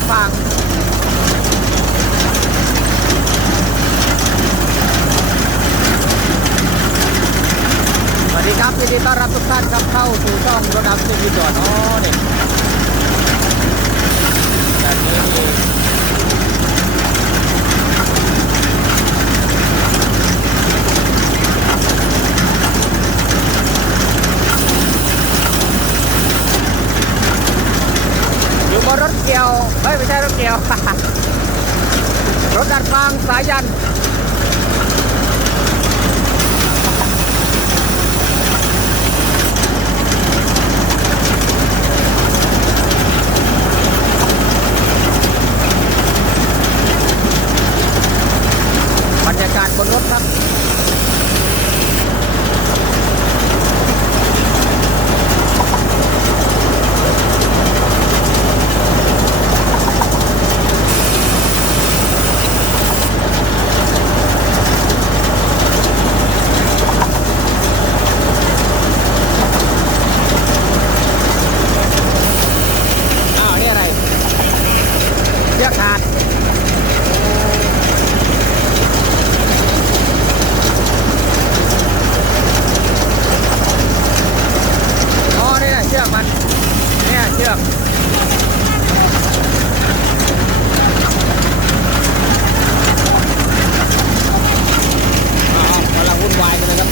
ดฟางสวัสดีครับยินดีต้อนรับทุกท่านครับเข้าสู่ช่องรถดำเซมิจอดเนี่ยแบบนี้อยู่บนรถเกี่ยวเฮ้ยไม่ใช่รถเกี่ยว รถดัดฟางสายยันบรรยากาศบนรถครับเชือกขาดอ๋อนี่เชือกมันเนี่ยเชือกกำลังวุ่นวายกันเลยครับ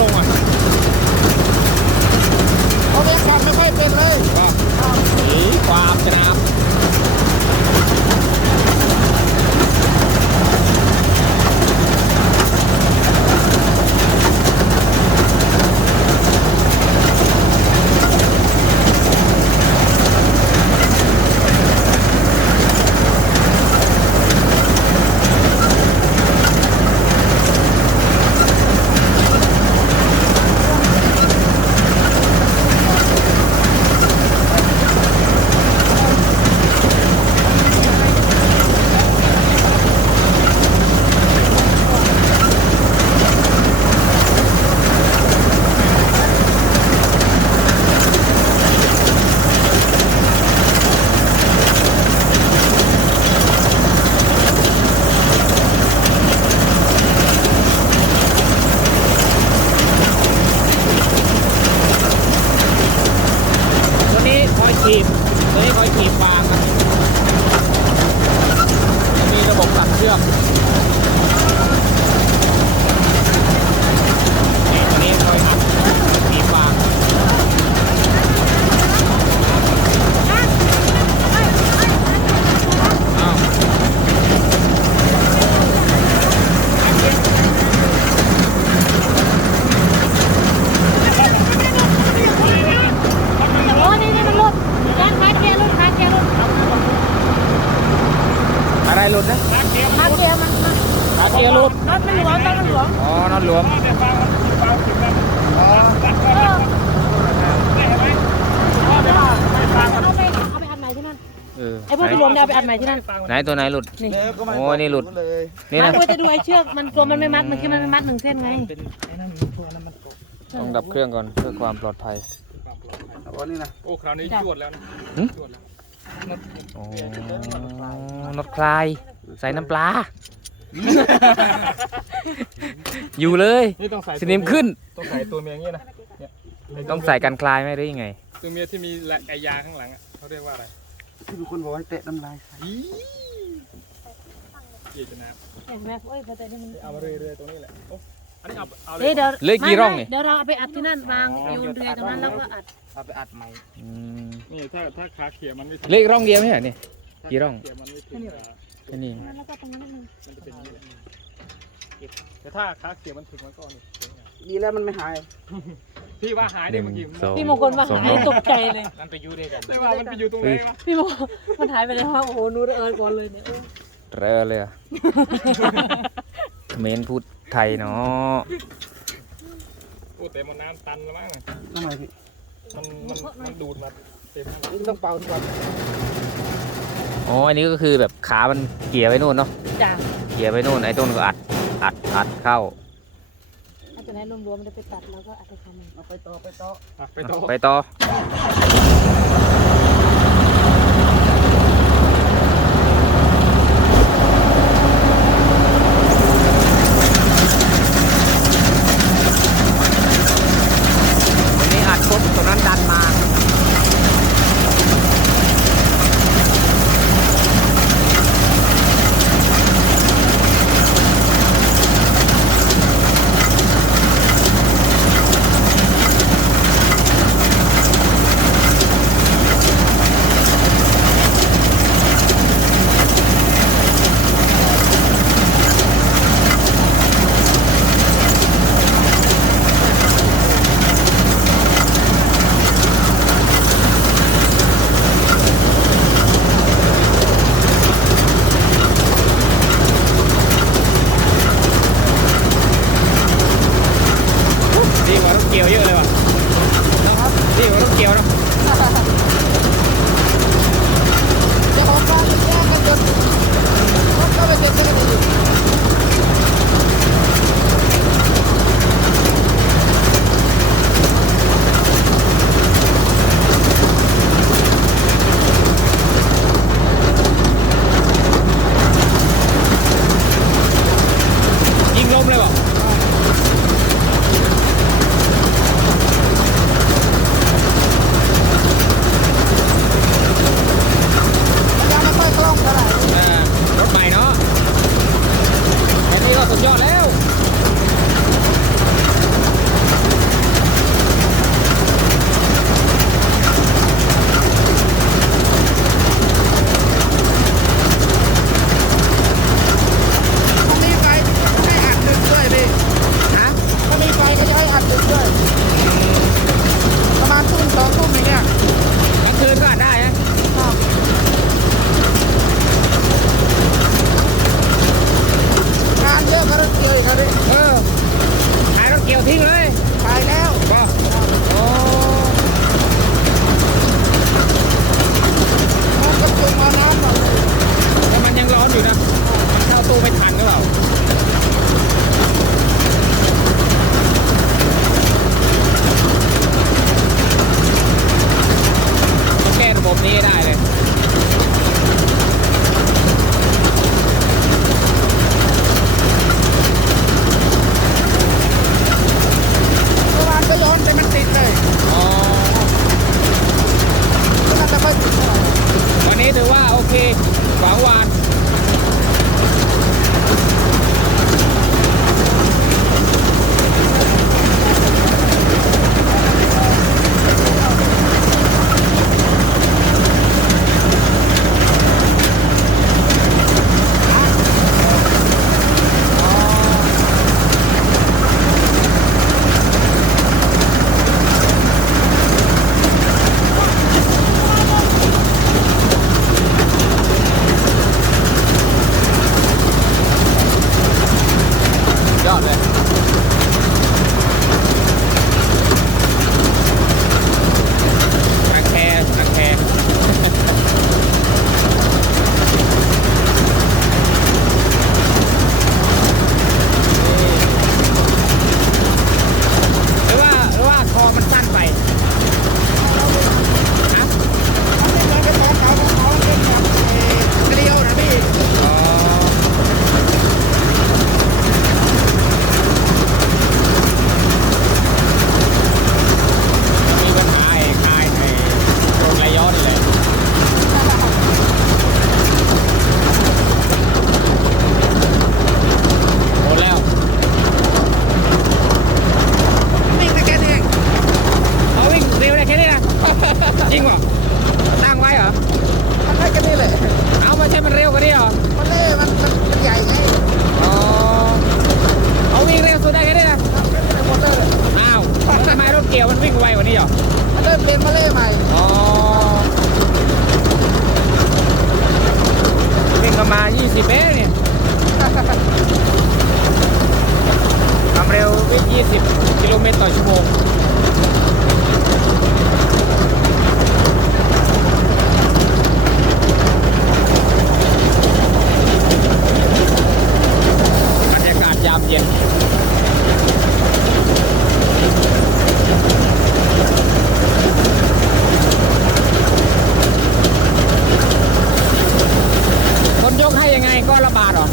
ลงอ่ะโอเคครับไม่ค่อยเป็นเลยก็หนีความจะน้ำตัวนี้คอยขีบวางครับมีระบบตัดเชือกตัวนี้คอยหักขีบวางอะไรหลุดนะขาเกียร์มันขาเกียร์หลุดน็อตมันหลวมอ๋อน็อตหลวม ไอ้พวกที่รวมได้เอาไปอัดใหม่ที่นั่น ไหนตัวไหนหลุด นี่ โอ้นี่หลุด เลย นี่ มา นะ กูจะดูไอ้เชือกมันตัวมันไม่มัดมันแค่มันไม่มัดหนึ่งเส้นไง เป็นไอ้นั่นพวกนั้นมันตก ต้องดับเครื่องก่อนเพื่อความปลอดภัย เอาอันนี้นะ โอ้คราวนี้จวดแล้วนะ หึ จวดแล้ว โอ้น็อตคลายใส่น้ำปลา อยู่เลย นี่ต้องใส่ สนิมขึ้น ต้องใส่ตัวเมียอย่างนี้นะเนี่ย ต้องใส่กันคลายไหมหรือยังไง ตัวเมียที่มีไอยาข้างหลังอ่ะเขาเรียกว่าอะไร ที่มีคนบอกให้เตะน้ำลายใส่ อีเยจะนะ เห็นไหมโอ้ยพอใจได้มัน เอามาเรื่อยๆตรงนี้แหละโอ้อันนี้เอาเล เฮ้ย ย เดี๋ยว เหลือกี่ร่องนี่ เดี๋ยวเราเอาไปอัดที่นั่นวางโยนเรือตรงนั้นแล้วก็อัด เอาไปอัดใหม่ อืม นี่ถ้าขาเขี่ยมันไม่ถึง เหลืออีกร่องเดียวไหมเหรอนี่ กี่ร่อง เขี่ยมันไม่ถึง แค่นี้ แล้วก็ตรงนั้นนิดนึง มันจะเป็นอย่างนี้แหละแต่ถ้าขาเขี่ยมันถึงมันก็นี่สวยงาม ดีแล้วมันไม่หาย พี่ว่าหายได้เมื่อกี้ สอง พี่มงคลมาหายตกใจเลย มันไปอยู่ด้วยกัน แต่ว่ามันไปอยู่ตรงไหนวะ พี่มงคลมันหายไปเลยว่าโอ้โหนูเอิญก่อนเลยเนี่ย เรอเลยอะเมนพูดไทยเนาะ โอ้แต่มันน้ำตันแล้วมั้ง ทำไมพี่ มันดูดมาเต็ม นี่ต้องเป่าทุกวัน อ๋ออันนี้ก็คือแบบขามันเกี่ยวไว้นู่นเนาะ จ้า เกี่ยวไว้นู่นไอ้ต้นก็อัดเข้า ถ้าจะได้รวมๆมันจะไปตัดแล้วก็อัดไปทำเอง เอาไปต่อไปต่อ ไปต่อ ไปต่อ วันนี้อัดครบตรงนั้นดันมา ดีกว่ารถเกี่ยวเยอะเลยว่ะดีกว่ารถเกี่ยวเนาะ เดี๋ยวผมก็แยกกันจนรถก็ไปเก็บกันอีก ยิงลมเลยว่ะยังไม่ค่อยคล่องเท่าไหร่ รถใหม่เนาะแค่นี้ก็สุดยอดแล้ว ถ้ามีไฟให้อัดดึกด้วยพี่ ฮะ ถ้ามีไฟก็จะให้อัดดึกด้วย ประมาณทุ่มสองทุ่มอย่างเงี้ย กลางคืนก็อัดได้นะ งานเยอะก็รถเกี่ยวอีกครับพี่ ขายรถเกี่ยวทิ้งเลย ขายแล้ว ก็โอ้ มันก็จุ่มเอาน้ำหมดเลย แต่มันยังร้อนอยู่นะ มันเข้าตู้ไม่ทันหรือเปล่าต้องแก้ระบบนี้ให้ได้เลย เมื่อวานก็ย้อนแต่มันติดเลย อ๋อ ก็น่าจะค่อยติดเท่าไหร่ วันนี้ถือว่าโอเคกว่าเมื่อวาน 20เมตรเนี่ยความเร็ววิ่ง20 กิโลเมตรต่อชั่วโมงบรรยากาศยามเย็นคนยกให้ยังไงก็ละบาทหรอ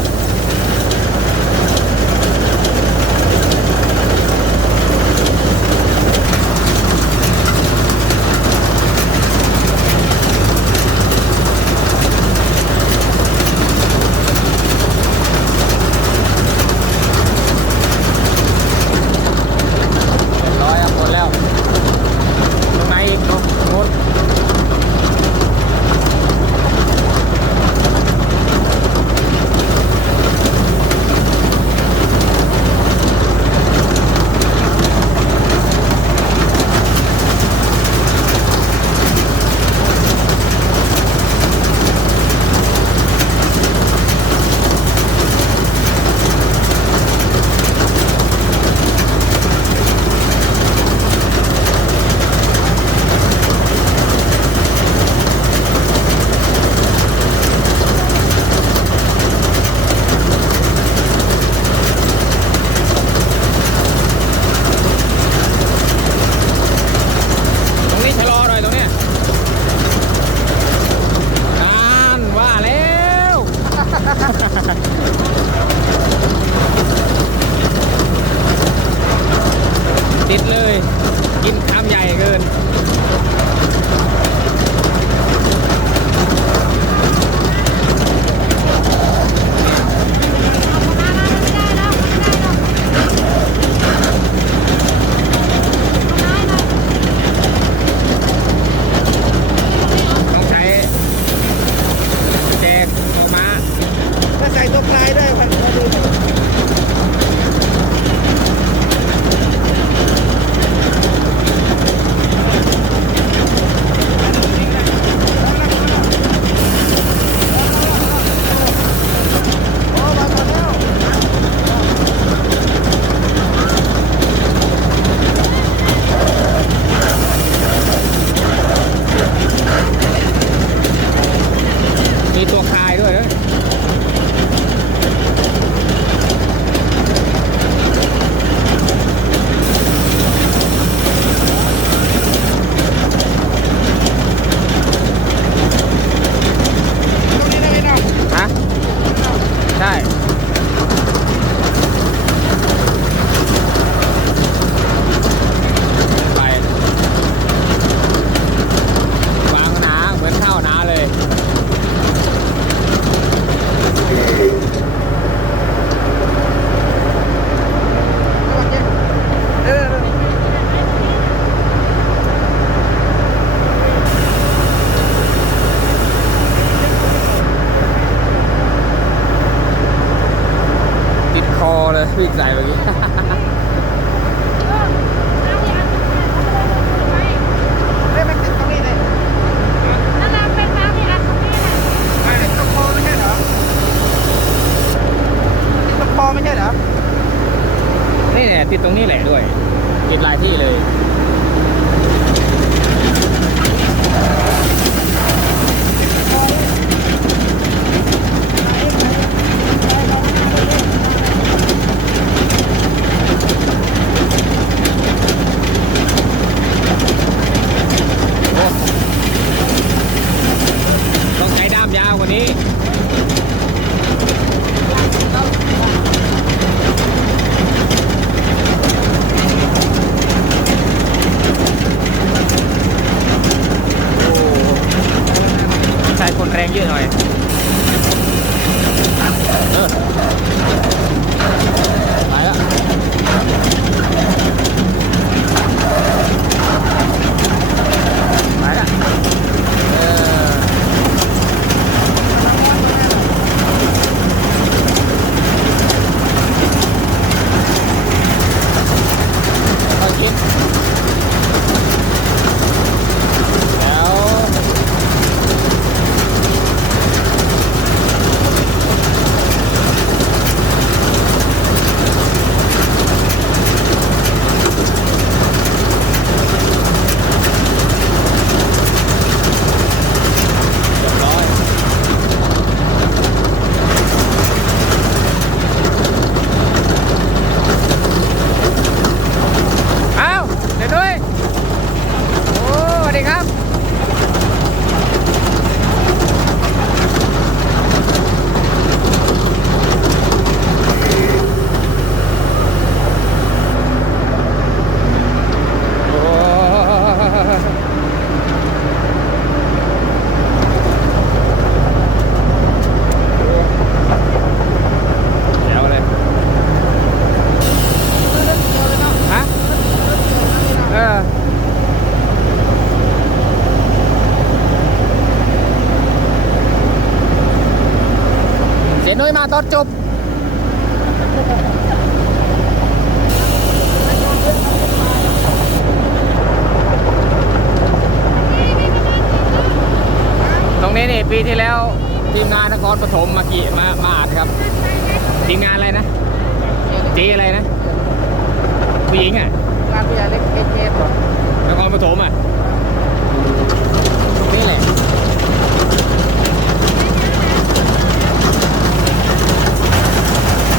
ติดเลยกินคำใหญ่เกินต้องใช้แจกม้าถ้าใส่ตัวคลายได้มันก็ดูมีตัวคลายด้วยนะฮะใช่ไปวางหนาเหมือนข้าวหนาเลยติดคอเลยวิ่งใส่เมื่อกี้ไม่มันติดตรงนี้เลยนั่นแหละเป็นน้ำที่อัดตรงนี้เลยไม่ติดตรงคอไม่ใช่เหรอติดตรงคอไม่ใช่เหรอนี่เนี่ยติดตรงนี้แหละด้วยติดหลายที่เลยต้องใช้ด้ามยาวกว่านี้ใช้คนแรงเยอะหน่อยไปแล้วไปแล้วคิดแล้ว ตอนจบตรงนี้นี่ปีที่แล้วทีมงานนครปฐมมาอัดครับทีมงานอะไรนะจีอะไรนะผู้หญิงอ่ะ งานผู้ใหญ่เล็กเกหรอน ครปฐมอ่ะนี่แหละ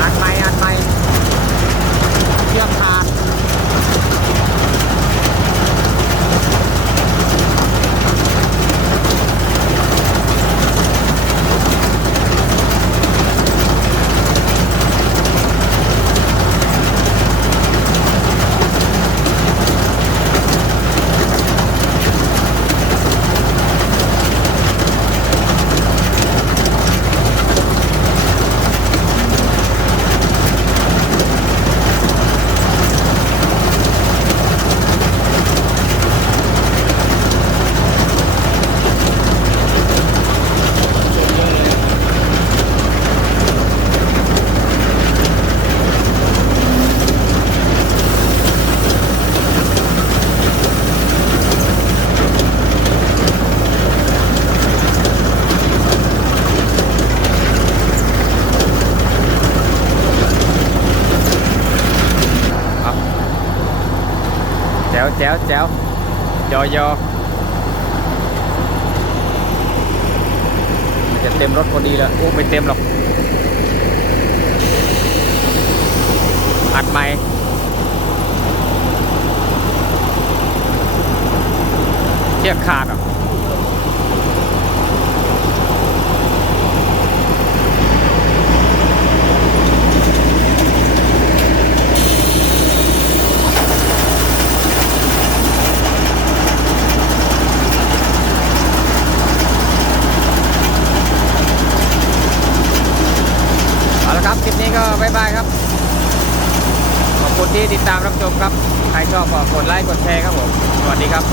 อัดใหม่เชือกขาดแจ๋วยอมันจะเต็มรถพอดีแล้วโอ้ไม่เต็มหรอกอัดใหม่เชือกขาดอ่ะคลิปนี้ก็บ๊ายบายครับขอบคุณที่ติดตามรับชมครับใครชอบก็กดไลค์กดแชร์ครับผมสวัสดีครับ